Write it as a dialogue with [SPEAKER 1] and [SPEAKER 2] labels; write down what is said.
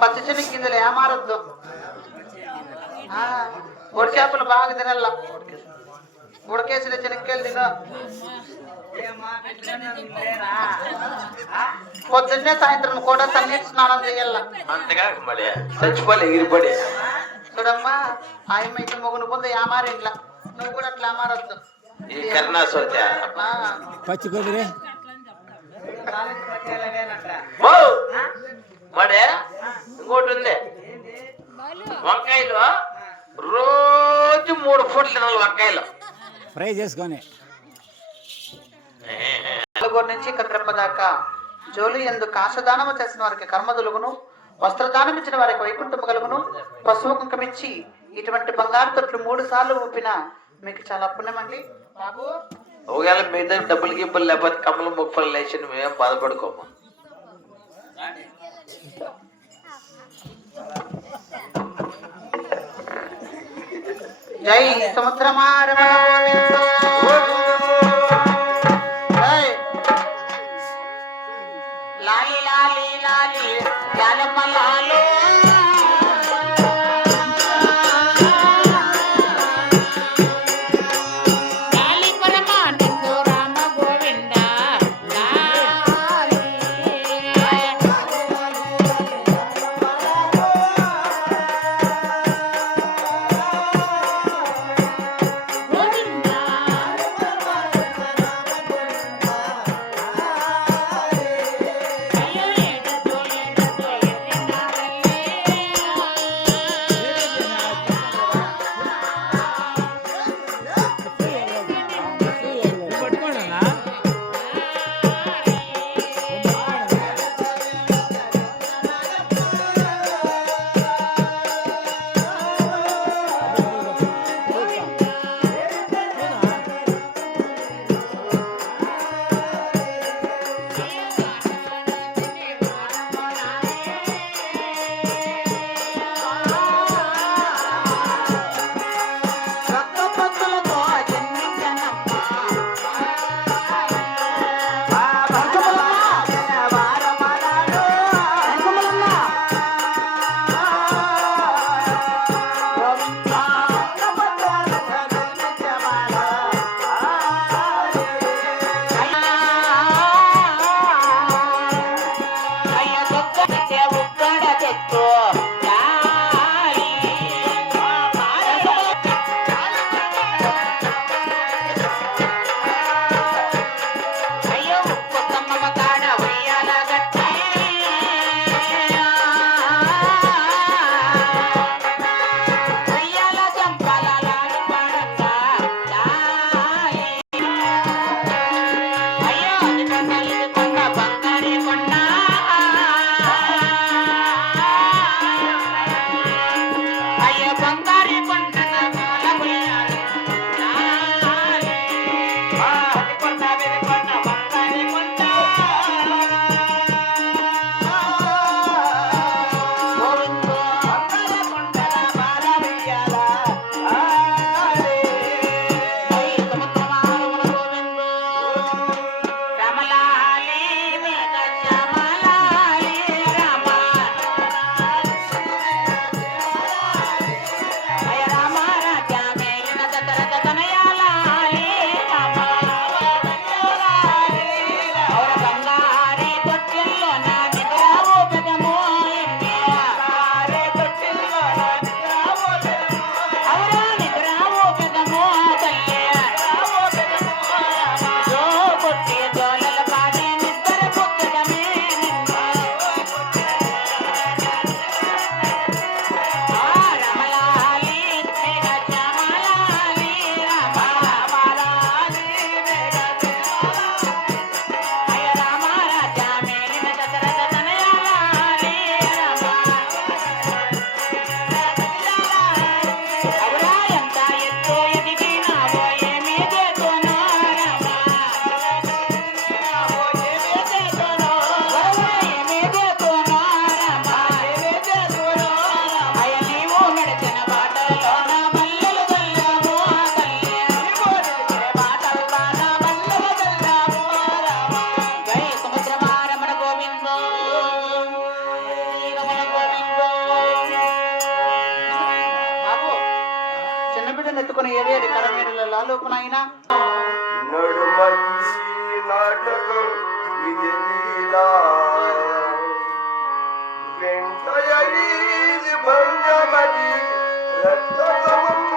[SPEAKER 1] పచ్చి చెల్లి గింజలు ఏమారొద్దు ఆ, పొడి చేపలు బాగా తినల్ల ఉడకేసిన చెనక్కాయలు తిన పొద్దున్నే సాయంత్రం కూడా తన్నీటి స్నానం చేయాల
[SPEAKER 2] అంతగా మళ్ళీ చచ్చిపోలే ఎగిరిపడి
[SPEAKER 1] చూడమ్మా ఆయమ్మ అయితే మొగును పొంద ఏమారింట్లా నువ్వు కూడా అట్లా ఏమారొద్దు
[SPEAKER 2] ఈ కరుణా సోచ
[SPEAKER 1] ఆ,
[SPEAKER 3] పచ్చి కొబ్బరి!
[SPEAKER 2] మడే ఇంకోటి ఉంది వంకాయలు రోజు మూడు ఫుట్లు తినాలి వంకాయలు.
[SPEAKER 3] ఫ్రై చేసుకొని.
[SPEAKER 1] నలుగురు నుంచి కత్రెప్ప దాకా జోలి ఎందు కాశదానము చేసిన వారికి కర్మ దొలుగును వస్త్రదానం ఇచ్చిన వారికి వైకుంఠము కలుగును పశువు కుంకమిచ్చి ఇటువంటి బంగారు తొట్లు మూడు సార్లు ఊపిన మీకు చాలా పుణ్యమండి. బాబు
[SPEAKER 2] ఒకవేళ మీ దగ్గర డబ్బులు గిబ్బలు లేకపోతే కమ్మలు ముప్పలు లేచి మేమేం బాధపడుకోము.
[SPEAKER 1] జై సముద్రమారమ
[SPEAKER 4] Look, look. Thank you. நடுமை நாடகம்
[SPEAKER 1] இது லீலா வெண்டையீது
[SPEAKER 5] பஞ்சமதி ரத்தமும்